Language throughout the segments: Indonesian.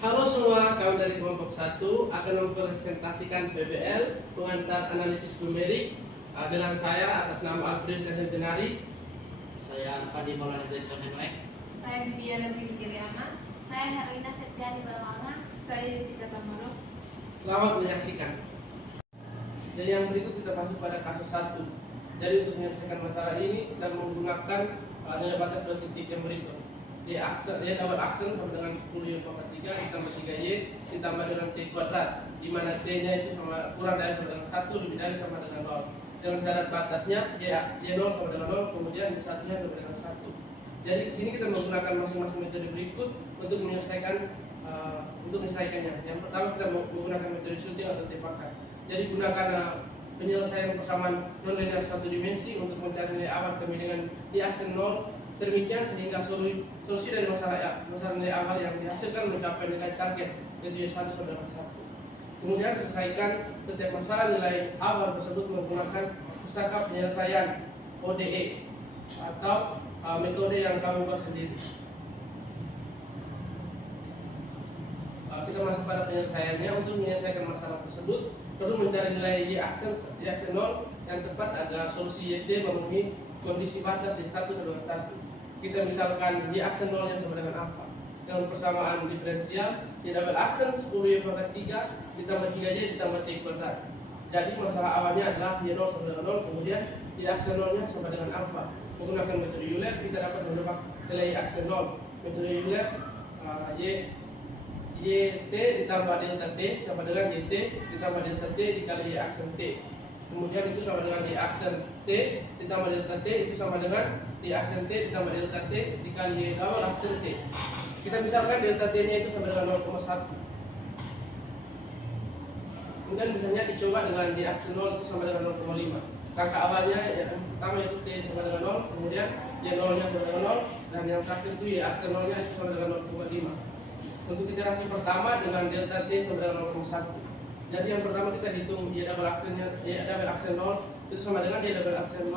Halo semua, kami dari kelompok 1 akan mempresentasikan PBL pengantar analisis numerik dengan saya atas nama Alfred Jason Jenari. Saya Fadi Maulana Jackson Henry. Saya Bibiana Bibigiriana. Saya Herlina Septiani Balanga. Saya Yusita Tamaro. Selamat menyaksikan. Dan yang berikut kita masuk pada kasus 1. Jadi untuk menyelesaikan masalah ini kita menggunakan nilai batas 2 titik yang berikut. Y double aksen sama dengan 10y pangkat 3 ditambah 3y ditambah dengan t kuadrat, di mana t-nya itu sama kurang dari sama dengan 1, lebih dari sama dengan 0. Dengan syarat batasnya y0 sama dengan 0, kemudian y1 nya sama dengan 1. Jadi di sini kita menggunakan masing-masing metode berikut untuk menyelesaikannya. Yang pertama kita menggunakan metode shooting atau tembakan. Jadi gunakan penyelesaian persamaan non-linear satu dimensi untuk mencari nilai awal kami dengan di aksen 0 sedemikian sehingga solusi dari masalah nilai awal yang dihasilkan mencapai nilai target, yaitu y1 sama dengan 1. Kemudian selesaikan setiap masalah nilai awal tersebut menggunakan pustaka penyelesaian ODE atau metode yang kami buat sendiri. Kita masuk pada penyelesaiannya. Untuk menyelesaikan masalah tersebut perlu mencari nilai y aksen 0 yang tepat agar solusi yt memenuhi kondisi batas y1 sama dengan 1. Kita misalkan y aksen 0 yang sama dengan alfa. Dengan persamaan diferensial y double aksen 10y pangkat 3 ditambah 3y ditambah t kuadrat. Jadi masalah awalnya adalah y0 sama dengan 0, kemudian y aksen 0 nya sama dengan alfa. Menggunakan metode Euler kita dapat mendapat nilai y aksen 0. Metode Euler yt ditambah delta t sama dengan yt ditambah delta t dikali y aksen t. Kemudian itu sama dengan y aksen t ditambah delta t itu sama dengan y aksen t ditambah delta t dikali y double aksen t. Kita misalkan delta t nya itu sama dengan 0,1. Kemudian misalnya dicoba dengan y aksen 0 itu sama dengan 0,5. Angka awalnya yang pertama itu t sama dengan 0, kemudian y 0 nya sama dengan 0, dan yang terakhir itu y aksen 0 nya itu sama dengan 0,5. Untuk iterasi pertama dengan delta t sama dengan 0,1. Jadi yang pertama kita hitung y double aksen 0 itu sama dengan y double aksen 0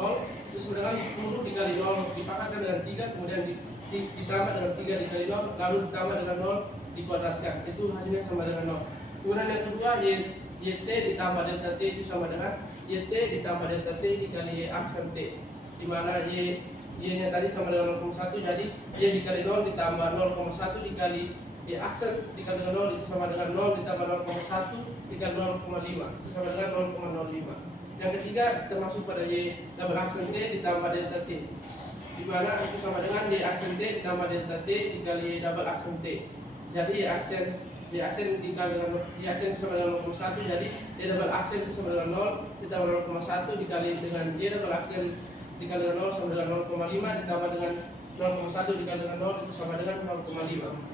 itu sama dengan 10 dikali 0 dipakatkan dengan 3, kemudian ditambah dengan 3 dikali 0, lalu ditambah dengan 0 dikuadratkan. Itu hasilnya sama dengan 0. Kemudian yang kedua yt ditambah delta t itu sama dengan yt ditambah delta t dikali y aksen t, di mana y nya tadi sama dengan 0,1, jadi y dikali 0 ditambah 0,1 dikali y aksen dikali dengan 0 itu sama dengan 0 ditambah 0,1 dikali 0,5 itu sama dengan 0,05. Yang ketiga kita masuk pada y double aksen t ditambah delta t, di mana itu sama dengan y aksen t ditambah delta t dikali y double aksen t. Jadi y aksen dikali dengan y aksen sama dengan 0,1, jadi y double aksen itu sama dengan 0 ditambah 0,1 dikali dengan y double aksen dikali dengan 0 sama dengan 0,5 ditambah dengan 0,1 dikali dengan 0 itu sama dengan 0,5.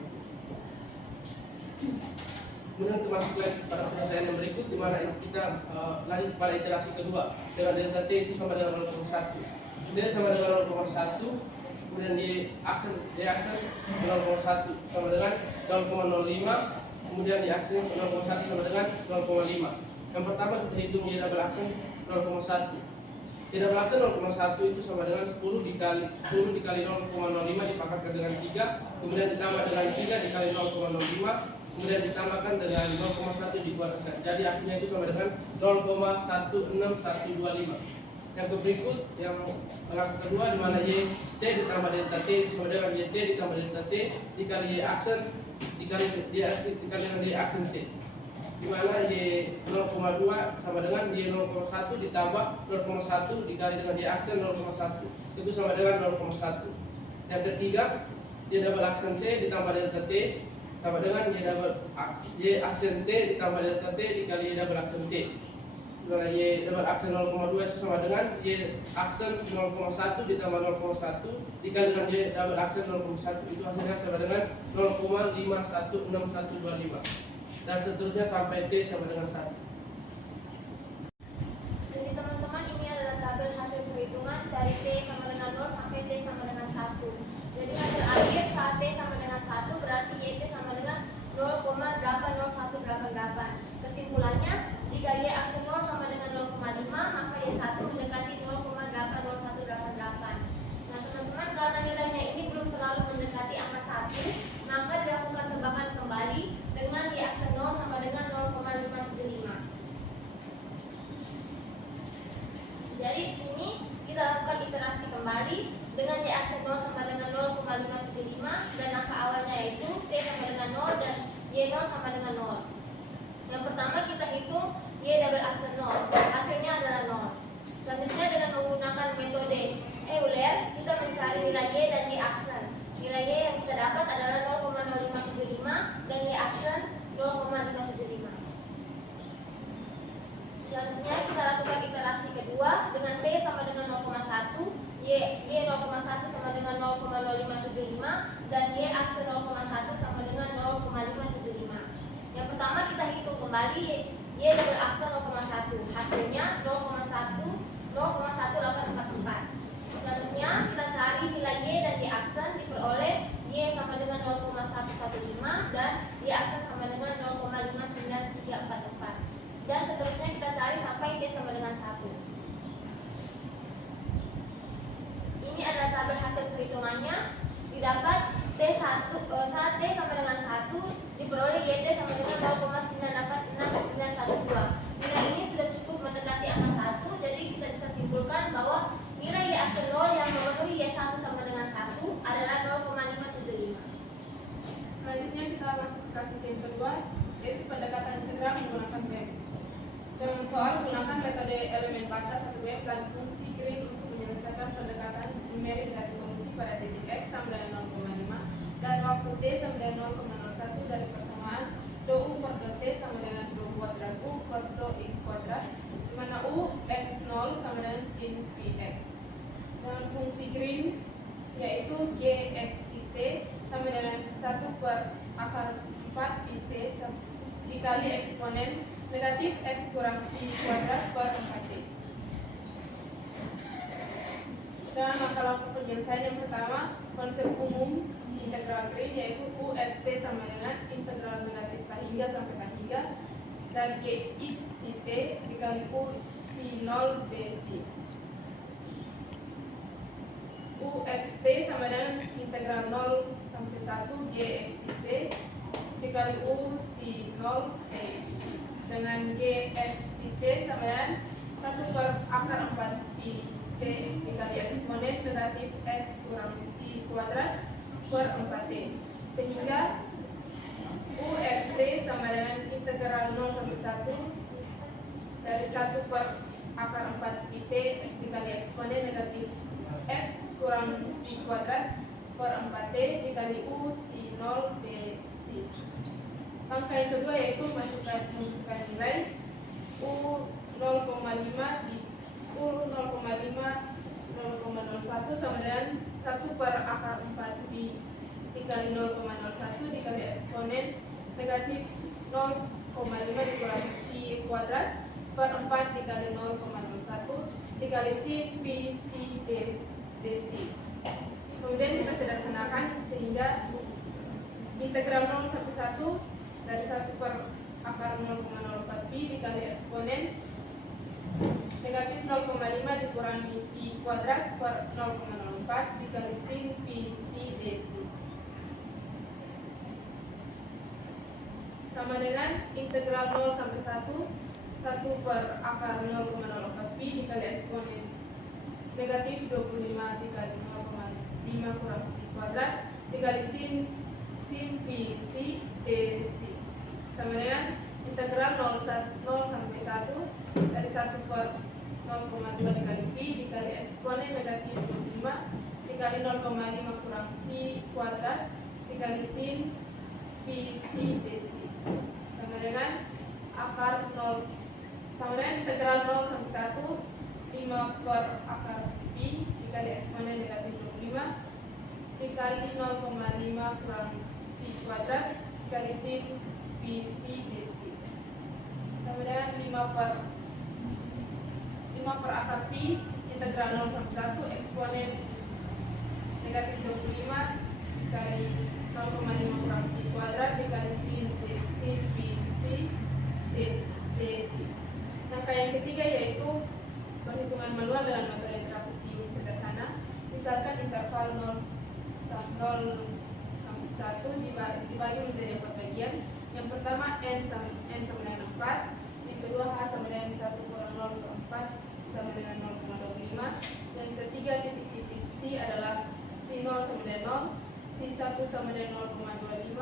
Kemudian kita masuk pada penyelesaian yang berikut, di mana kita lanjut pada iterasi kedua dengan delta t itu sama dengan 0,1. Dia sama dengan 0,1, kemudian y aksen 0,1 sama dengan 0,05, kemudian y aksen 0,1 sama dengan 0,5. Yang pertama kita hitung y double aksen 0,1. Y double aksen 0,1 itu sama dengan 10 dikali 0,05 dipakatkan dengan 3, kemudian ditambah dengan 3 dikali 0,05, kemudian ditambahkan dengan 0,1 dikuadratkan. Jadi hasilnya itu sama dengan 0,16125. Yang berikut yang langkah kedua, di mana y t ditambah delta t sama dengan y t ditambah delta t dikali y aksen dikali dengan y aksen t, di mana y 0,2 sama dengan y 0,1 ditambah 0,1 dikali dengan y aksen 0,1 itu sama dengan 0,1. Yang ketiga, y double aksen t ditambah delta t sama dengan y aksen t ditambah delta t dikali y double aksen t, di mana y double aksen 0,2 itu sama dengan y aksen 0,1 ditambah 0,1 dikali dengan y double aksen 0,1 itu hasilnya sama dengan 0,51625, dan seterusnya sampai t sama dengan 1. Jadi teman-teman, ini adalah tabel hasil perhitungan dari t sama dengan 0 sampai t sama dengan 1. Jadi hasil akhir saat t sama dengan 1 berarti yt sama dengan 0,80188. Kesimpulannya, jika y aksen 0 sama dengan 0,5, maka y1 mendekati 0,80188. Nah teman-teman, karena nilainya ini belum terlalu mendekati angka 1, maka dilakukan tebakan kembali Y double aksen 0. Hasilnya adalah 0. Selanjutnya dengan menggunakan metode Euler, kita mencari nilai Y dan Y aksen. Nilai Y yang kita dapat adalah 0,0575 dan Y aksen 0,575. Selanjutnya kita lakukan iterasi kedua dengan T sama dengan 0,1, Y 0,1 sama dengan 0,0575 dan Y aksen 0,1 sama dengan 0,575. Yang pertama kita hitung kembali Y double aksen 0,1, hasilnya 0,1844. Selanjutnya kita cari nilai Y dan Y aksen, diperoleh Y sama dengan 0,115 dan Y aksen sama dengan 0,59344. Dan seterusnya kita cari sampai T sama dengan 1. Ini adalah tabel hasil perhitungannya. Didapat saat T sama dengan 1, diperoleh YT sama dengan 0,986912. Nilai ini sudah cukup mendekati angka 1, jadi kita bisa simpulkan bahwa nilai Y aksen 0 yang memenuhi Y1 sama dengan 1 adalah 0,575. Selanjutnya kita masuk ke kasus yang kedua, yaitu pendekatan integral menggunakan BEM. Dengan soal gunakan metode elemen batas atau BEM dan fungsi green untuk menyelesaikan pendekatan numerik dari solusi pada titik X sama dengan 0,5 dan waktu T sama dengan 0,01 dari persamaan dou per dou T sama dengan dou kuadrat U per dou X kuadrat, di mana U X0 sama dengan sin Px. Dengan fungsi green yaitu Gx T sama dengan 1 per akar 4 pi T dikali eksponen negatif X kurang si kuadrat per 4T. Dan langkah-langkah penyelesaian yang pertama, konsep umum integral green yaitu UXT sama dengan integral negatif tan hingga sampai tan hingga dan Gx si T dikali U si 0 dc. UXT sama dengan integral 0 sampai 1 Gx si T dikali U si 0 dc. Dengan Gx si T sama dengan 1 per akar 4 pi T dikali eksponen negatif X kurang si kuadrat per 4T, sehingga UXT sama dengan integral 0 sampai 1 dari 1 per akar 4 pi T dikali eksponen negatif X kurang si kuadrat per 4T dikali U si 0 dc. Langkah yang kedua yaitu memasukkan nilai U 0,5 di U 0,01 sama dengan 1 per akar 4 pi dikali 0,01 dikali eksponen negatif 0,5 dikurangi si kuadrat per 4 dikali 0,01 dikali si pi si dc. Kemudian kita sederhanakan sehingga integral 0 sampai 1 dari 1 per akar 0,04 pi dikali eksponen negatif 0,5 dikurangi si kuadrat per 0,04 dikali sin pi si dc sama dengan integral 0 sampai 1 per akar 0,04 pi dikali eksponen negatif 25 dikali 0,5 kurang si kuadrat dikali sin pi si dc sama dengan integral 0 sampai 1 dari 1 per 0,2 dikali pi dikali eksponen negatif 25 dikali 0,5 kurang si kuadrat dikali sin pi si dc sama dengan akar 0 sama dengan integral 0 sampai 1 5 per akar pi dikali eksponen negatif 25 dikali 0,5 kurang si kuadrat dikali sin pi si dc sama dengan 5 per akar pi integral 0 sampai 1 eksponen negatif 25 dikali 0,5 kurang si kuadrat dikali sin pi si dc. Langkah yang ketiga yaitu perhitungan manual dengan metode trapesium sederhana. Misalkan interval 0 sampai 1 dibagi menjadi 4 bagian. Yang pertama n sama dengan 4, yang kedua h sama dengan 1 kurang 0 per 4 sama dengan 0,25. Yang ketiga titik-titik c adalah c0 sama dengan 0, c1 sama dengan 0,25,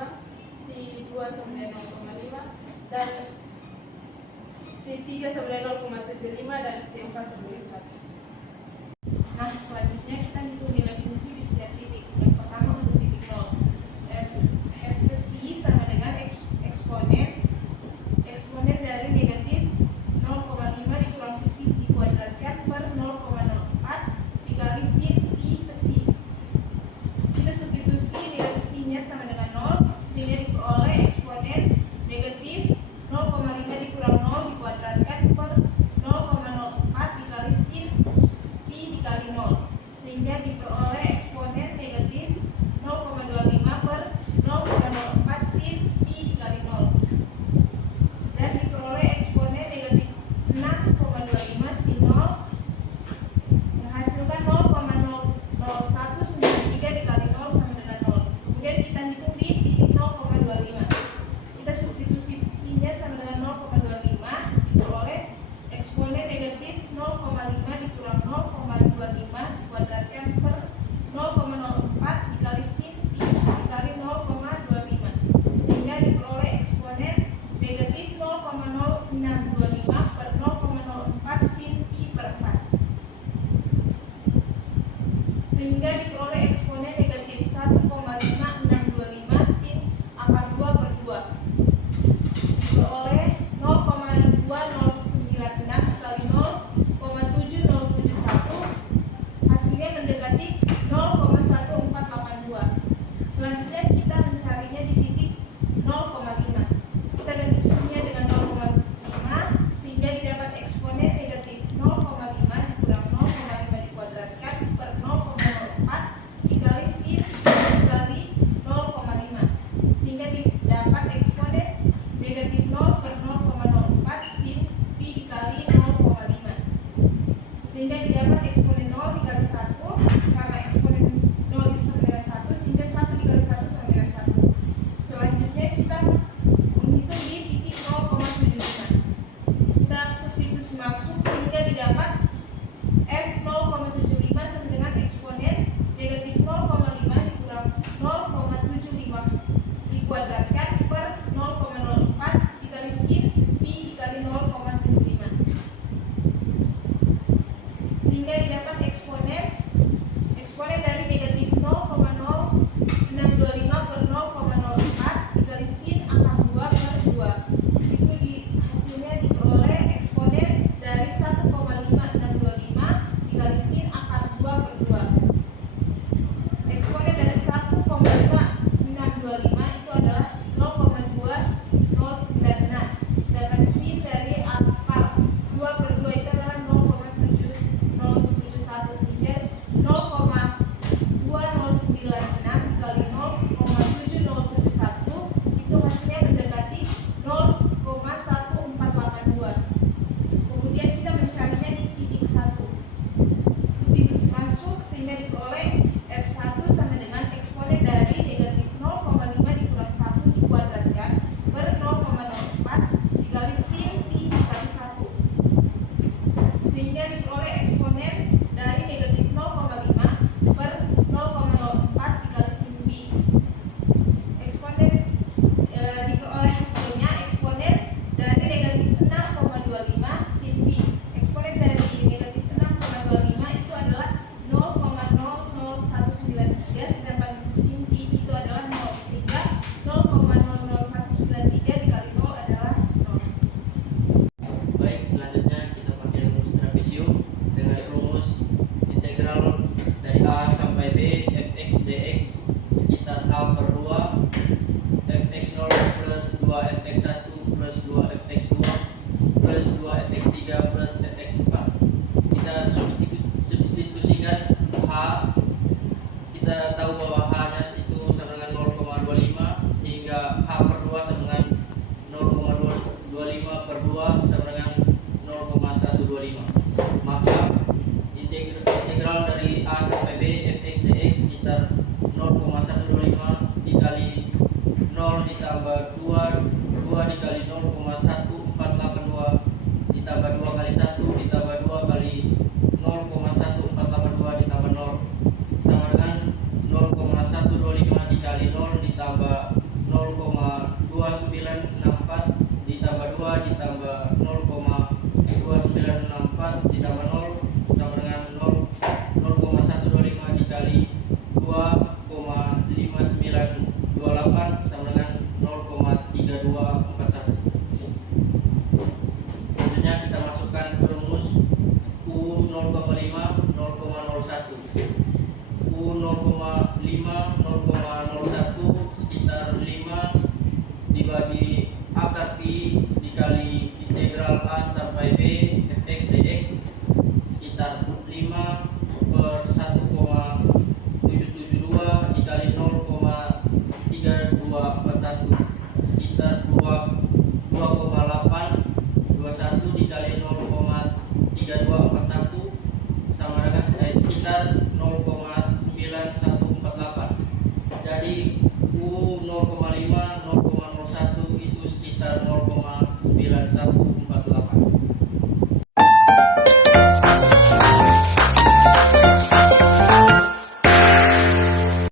c2 sama dengan 0,5 dan c C3 sama dengan 0,75 dan C4 sama dengan 1. Nah, selanjutnya kita hitung nilai fungsi di setiap titik. Yang pertama untuk titik 0, f plus i sama dengan eksponen dari negatif 0,5 dikurang sin dikuadratkan per 0,04 dikali sin i plus i. Kita substitusi nilai sin-nya sama dengan 0 sehingga diperoleh eksponen negatif 0,5 dikurang 0 dikuadratkan per 0,04 dikali sin pi dikali 0 sehingga diperoleh eksponen negatif 0,25 per 0,04 sin pi dikali 0 dan diperoleh eksponen negatif 6,25 sin 0 menghasilkan 0,00193 dikali 0 sama dengan 0. Kemudian kita hitung di titik 0,25. Kita substitusi sin-nya sama dengan 0,25 diperoleh eksponen negatif 0,5 dikurang 0,25 dikuadratkan per 0,04 dikali sin pi dikali 0,25 sehingga diperoleh eksponen negatif 0,0625 per 0,04 sin pi per 4 sehingga diperoleh eksponen negatif 1,5625 sin akar 2 per 2 diperoleh 0,2096 kali 0,7071 hasilnya mendekati 0,1482. Selanjutnya kita mencarinya di titik 0,5. Kita ganti sin-nya dengan 0,5 sehingga didapat eksponen negatif 0,5 dikurang 0,5 dikuadratkan per 0,04 dikali sin dikali 0,5 sehingga didapat eksponen negatif 0 per 0,04 sin pi dikali 0,5 sehingga didapat eksponen 0 dikali 1 karena eksponen 0 itu sama dengan 1 sehingga 1 dikali 1 sama dengan 1. Selanjutnya kita menghitung di titik 0,75. Kita substitusi masuk sehingga didapat f 0,75 sama dengan eksponen negatif 0,5 dikurang 0,75 dikuadratkan per 0,04 dikali sin pi dikali 0,75 sehingga didapat eksponen dari negatif 0,0625 per 0,04 dikali sin akar 2 per 2 itu hasilnya diperoleh eksponen dari 1,5625 dikali sin akar 2 per 2. Eksponen dari 1,5625 itu adalah 0,2096 sedangkan sin dari akar 2 per 2 itu adalah 0,7071 sehingga 0,2096 dikali 0,7071 itu hasilnya mendekati 0,1482. Kemudian kita mencarinya di titik 1. Substitusi masuk sehingga diperoleh f1 sama dengan eksponen dari negatif 0,5 dikurang 1 dikuadratkan per 0,04 dikali sin pi dikali 1 sehingga diperoleh eksponen dari negatif 0,5 per 0,04 dikali sin pi. Eksponen diperoleh hasilnya eksponen dari negatif 6,25 sin pi. Eksponen dari negatif 6,25 itu adalah 0,00193 sedangkan untuk sin pi itu adalah 0 sehingga 0,00193 dikali 0 adalah 0. Baik, selanjutnya kita pakai rumus trapesium dengan rumus integral dari A sampai B fx dx sekitar A per 2 fx0 plus 2fx1 plus 2fx2 plus 2fx3 plus fx4. Kita substitusikan H. Kita tahu bahwa H-nya itu sama dengan 0,25 sehingga H per 2 sama dengan 0,25 per 2 sama dengan 0,125. Maka integral dari A sampai B fx dx sekitar 0,125 dikali 0 ditambah 2 dikali 0,1482 ditambah 2 kali 1 ditambah 2 kali 0,1482 ditambah 0 sama dengan 0,125 dikali 0 ditambah 0,2964 ditambah 2 ditambah 0,125 3241. Selanjutnya kita masukkan ke rumus U 0,5 0,01. U 0,5 0,01 sekitar 5 dibagi akar Pi dikali integral A sampai B fx dx sekitar 5 per 1,772 dikali 0,3241 sekitar 2,821 dikali 0,3241 sama dengan sekitar 0,9148. Jadi U 0,5